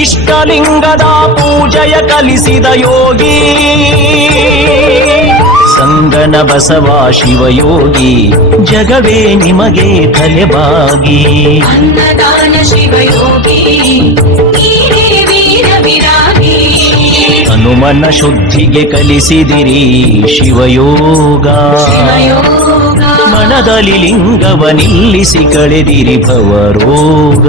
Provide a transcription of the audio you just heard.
ಇಷ್ಟಲಿಂಗದ ಪೂಜೆಯ ಕಲಿಸಿದ ಯೋಗಿ. ಸಂಗನ ಬಸವ ಶಿವಯೋಗಿ ಜಗವೇ ನಿಮಗೆ ತಲೆಬಾಗಿ. ಅನ್ನದಾನ ಶಿವಯೋಗಿ ಹನುಮನ ಶುದ್ಧಿಗೆ ಕಲಿಸಿದಿರಿ ಶಿವಯೋಗ. ಮನದಲ್ಲಿ ಲಿಂಗವ ನಿಲ್ಲಿಸಿ ಕಳೆದಿರಿ ಭವರೋಗ.